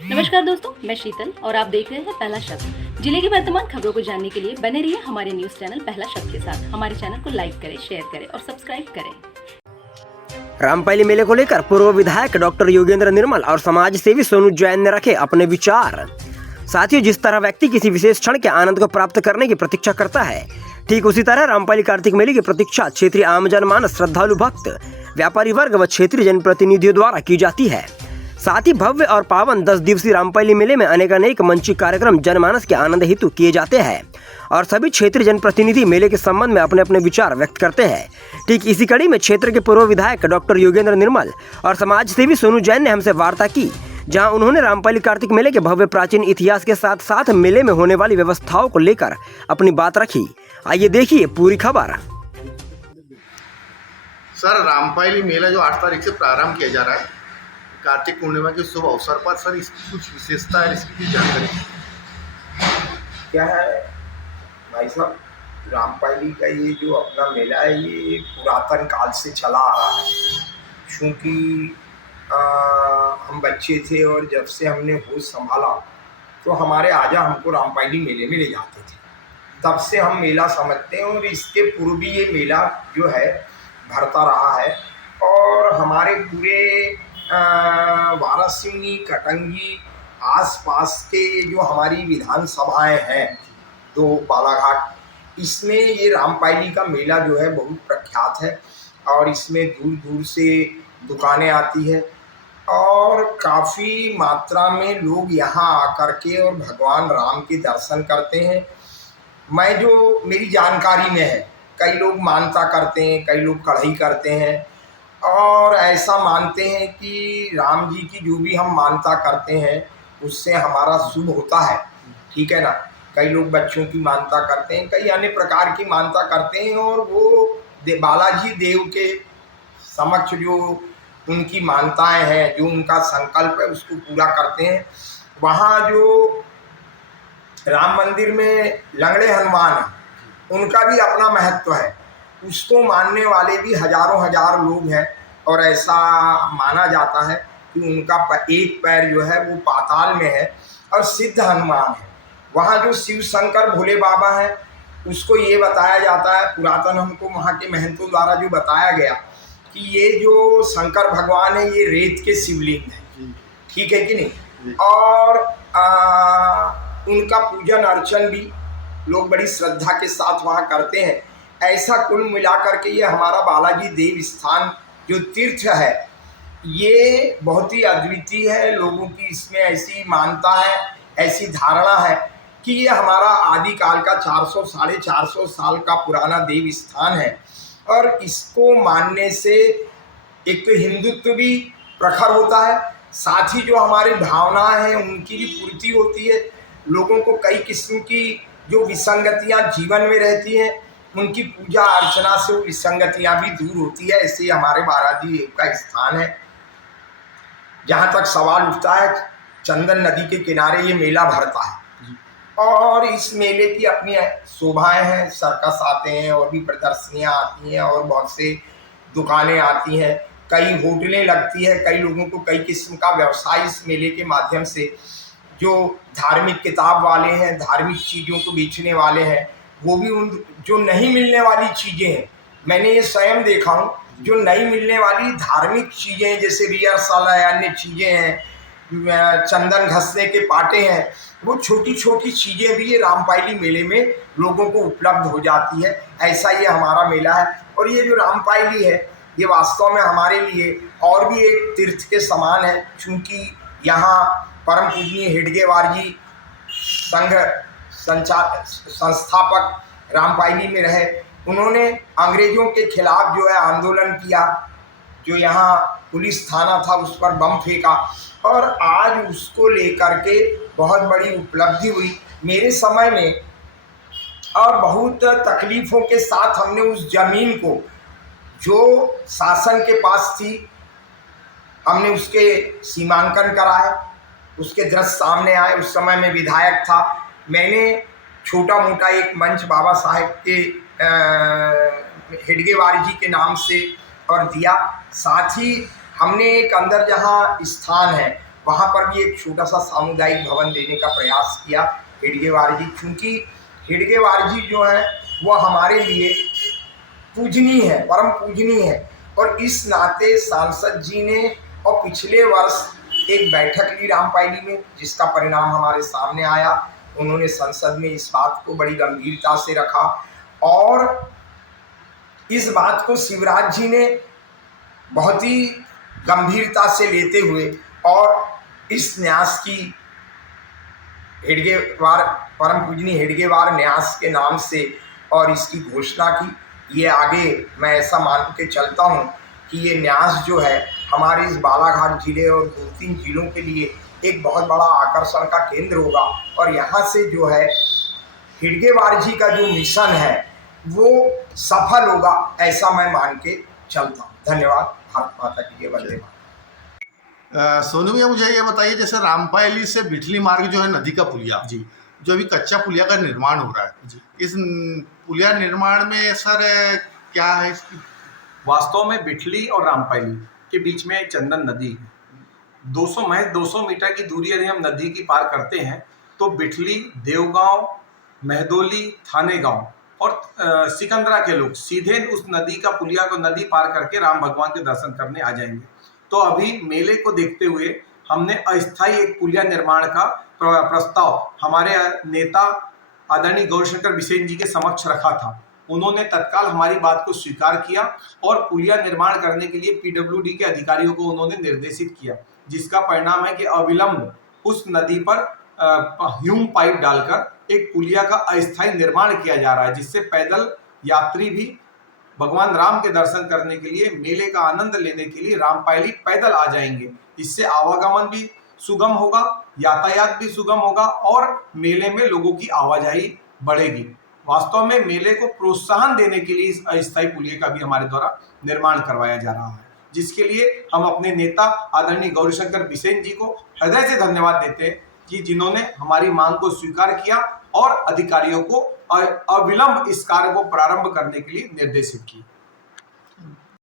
नमस्कार दोस्तों, मैं शीतल और आप देख रहे हैं पहला शब्द। जिले की वर्तमान खबरों को जानने के लिए बने रहिए हमारे न्यूज चैनल पहला शब्द के साथ। हमारे चैनल को लाइक करें, शेयर करें और सब्सक्राइब करें। रामपायली मेले को लेकर पूर्व विधायक डॉक्टर योगेंद्र निर्मल और समाज सेवी सोनू जैन ने रखे अपने विचार। साथियों, जिस तरह व्यक्ति किसी विशेष क्षण के आनंद को प्राप्त करने की प्रतीक्षा करता है, ठीक उसी तरह रामपायली कार्तिक मेले की प्रतीक्षा क्षेत्रीय आम जनमानस, श्रद्धालु भक्त, व्यापारी वर्ग व क्षेत्रीय जनप्रतिनिधियों द्वारा की जाती है। साथ ही भव्य और पावन 10 दिवसीय रामपायली मेले में अनेक मंची कार्यक्रम जनमानस के आनंद हेतु किए जाते हैं और सभी क्षेत्रीय जनप्रतिनिधि मेले के संबंध में अपने अपने विचार व्यक्त करते हैं। ठीक इसी कड़ी में क्षेत्र के पूर्व विधायक डॉक्टर योगेंद्र निर्मल और समाज सेवी सोनू जैन ने हमसे वार्ता की, जहां उन्होंने रामपायली कार्तिक मेले के भव्य प्राचीन इतिहास के साथ साथ मेले में होने वाली व्यवस्थाओं को लेकर अपनी बात रखी। आइए देखिए पूरी खबर। सर, रामपायली मेला जो 8 तारीख से प्रारंभ किया जा रहा है कार्तिक पूर्णिमा के शुभ अवसर पर, सर इसकी कुछ विशेषता है, इसकी कुछ जानकारी क्या है भाई साहब? रामपायली का ये जो अपना मेला है ये पुरातन काल से चला आ रहा है। चूँकि हम बच्चे थे और जब से हमने होश संभाला तो हमारे आजा हमको रामपायली मेले में ले जाते थे, तब से हम मेला समझते हैं। और इसके पूर्व भी ये मेला जो है भरता रहा है और हमारे पूरे वारासिवनी, कटंगी, आसपास के जो हमारी विधानसभाएं हैं, तो बालाघाट, इसमें ये रामपायली का मेला जो है बहुत प्रख्यात है और इसमें दूर दूर से दुकानें आती है और काफ़ी मात्रा में लोग यहाँ आकर के और भगवान राम के दर्शन करते हैं। मेरी जानकारी में है, कई लोग मानता करते हैं, कई लोग कढ़ाई करते हैं और ऐसा मानते हैं कि राम जी की जो भी हम मानता करते हैं उससे हमारा शुभ होता है, ठीक है ना। कई लोग बच्चों की मानता करते हैं, कई अन्य प्रकार की मानता करते हैं और वो बालाजी देव के समक्ष जो उनकी मानताएं हैं, जो उनका संकल्प है, उसको पूरा करते हैं। वहाँ जो राम मंदिर में लंगड़े हनुमान हैं, उनका भी अपना महत्व है, उसको मानने वाले भी हजारों हजार लोग हैं और ऐसा माना जाता है कि उनका एक पैर जो है वो पाताल में है और सिद्ध हनुमान है। वहाँ जो शिव शंकर भोले बाबा हैं, उसको ये बताया जाता है, पुरातन हमको वहाँ के महंतों द्वारा जो बताया गया कि ये जो शंकर भगवान है ये रेत के शिवलिंग है, ठीक है कि नहीं। और उनका पूजन अर्चन भी लोग बड़ी श्रद्धा के साथ वहाँ करते हैं। ऐसा कुल मिलाकर के ये हमारा बालाजी देव स्थान जो तीर्थ है ये बहुत ही अद्वितीय है। लोगों की इसमें ऐसी मानता है, ऐसी धारणा है कि ये हमारा आदिकाल का 400 साढ़े 400 साल का पुराना देव स्थान है और इसको मानने से एक तो हिंदुत्व भी प्रखर होता है, साथ ही जो हमारी भावनाएं हैं उनकी भी पूर्ति होती है। लोगों को कई किस्म की जो विसंगतियां जीवन में रहती हैं, उनकी पूजा अर्चना से वो विसंगतियां भी दूर होती है। ऐसे हमारे बालाजी देव का स्थान है। जहाँ तक सवाल उठता है, चंदन नदी के किनारे ये मेला भरता है और इस मेले की अपनी शोभाएं हैं। सर्कस आते हैं और भी प्रदर्शनियाँ आती हैं और बहुत से दुकानें आती हैं, कई होटलें लगती है, कई लोगों को कई किस्म का व्यवसाय इस मेले के माध्यम से, जो धार्मिक किताब वाले हैं, धार्मिक चीज़ों को बेचने वाले हैं, वो भी उन जो नहीं मिलने वाली चीज़ें हैं, मैंने ये स्वयं देखा हूँ, जो नहीं मिलने वाली धार्मिक चीज़ें जैसे रिहर्सल है, अन्य चीज़ें हैं, चंदन घसने के पाटे हैं, वो छोटी छोटी चीज़ें भी ये रामपायली मेले में लोगों को उपलब्ध हो जाती है। ऐसा ये हमारा मेला है और ये जो रामपायली है ये वास्तव में हमारे लिए और भी एक तीर्थ के समान है। चूँकि यहाँ परम पूजनीय हेडगेवार जी संघ संस्थापक रामपायली में रहे, उन्होंने अंग्रेजों के खिलाफ जो है आंदोलन किया, जो यहाँ पुलिस थाना था उस पर बम फेंका और आज उसको लेकर के बहुत बड़ी उपलब्धि हुई मेरे समय में। और बहुत तकलीफ़ों के साथ हमने उस ज़मीन को जो शासन के पास थी, हमने उसके सीमांकन कराए, उसके दृश्य सामने आए। उस समय में विधायक था, मैंने छोटा मोटा एक मंच बाबा साहेब के हेडगेवार जी के नाम से और दिया। साथ ही हमने एक अंदर जहाँ स्थान है वहाँ पर भी एक छोटा सा सामुदायिक भवन देने का प्रयास किया हेडगेवार जी, क्योंकि हेडगेवार जी जो है वो हमारे लिए पूजनीय है, परम पूजनीय है। और इस नाते सांसद जी ने और पिछले वर्ष एक बैठक ली रामपायली में, जिसका परिणाम हमारे सामने आया। उन्होंने संसद में इस बात को बड़ी गंभीरता से रखा और इस बात को शिवराज जी ने बहुत ही गंभीरता से लेते हुए और इस न्यास की हेडगेवार, परम पूजनीय हेडगेवार न्यास के नाम से और इसकी घोषणा की। ये आगे मैं ऐसा मान के चलता हूँ कि ये न्यास जो है हमारे इस बालाघाट जिले और 2-3 जिलों के लिए एक बहुत बड़ा आकर्षण का केंद्र होगा और यहाँ से जो है हेडगेवार जी का जो मिशन है वो सफल होगा, ऐसा मैं मान के चलता हूँ। धन्यवाद। भारत माता की जय, वंदे मातरम। सोनू भैया मुझे ये बताइए, जैसे रामपायली से बिठली मार्ग जो है नदी का पुलिया जी जो अभी कच्चा पुलिया का निर्माण हो रहा है, जी इस पुलिया निर्माण में सर क्या है इसकी? वास्तव में बिठली और रामपायली के बीच में चंदन नदी है। 200 मीटर की दूरी यदि हम नदी की पार करते हैं तो बिठली, देवगांव, महदोली, थानेगांव और सिकंदरा के लोग सीधे उस नदी का पुलिया को नदी पार करके राम भगवान के दर्शन करने आ जाएंगे। तो अभी मेले को देखते हुए हमने अस्थायी एक पुलिया निर्माण का प्रस्ताव हमारे नेता आदरणीय गौरीशंकर बिसेन जी के समक्ष रखा था। उन्होंने तत्काल हमारी बात को स्वीकार किया और पुलिया निर्माण करने के लिए पीडब्ल्यूडी के अधिकारियों को उन्होंने निर्देशित किया, जिसका परिणाम है कि अविलंब उस नदी पर ह्यूम पाइप डालकर एक पुलिया का अस्थायी निर्माण किया जा रहा है, जिससे पैदल यात्री भी भगवान राम के दर्शन करने के लिए, मेले का आनंद लेने के लिए रामपायली पैदल आ जाएंगे। इससे आवागमन भी सुगम होगा, यातायात भी सुगम होगा और मेले में लोगों की आवाजाही बढ़ेगी। वास्तव में मेले को प्रोत्साहन देने के लिए इस अस्थायी पुलिया का भी हमारे द्वारा निर्माण करवाया जा रहा है, जिसके लिए हम अपने नेता आदरणीय गौरीशंकर बिसेन जी को हृदय से धन्यवाद देते हैं कि जिन्होंने हमारी मांग को स्वीकार किया और अधिकारियों को अविलंब इस कार्य को प्रारंभ करने के लिए निर्देशित किया।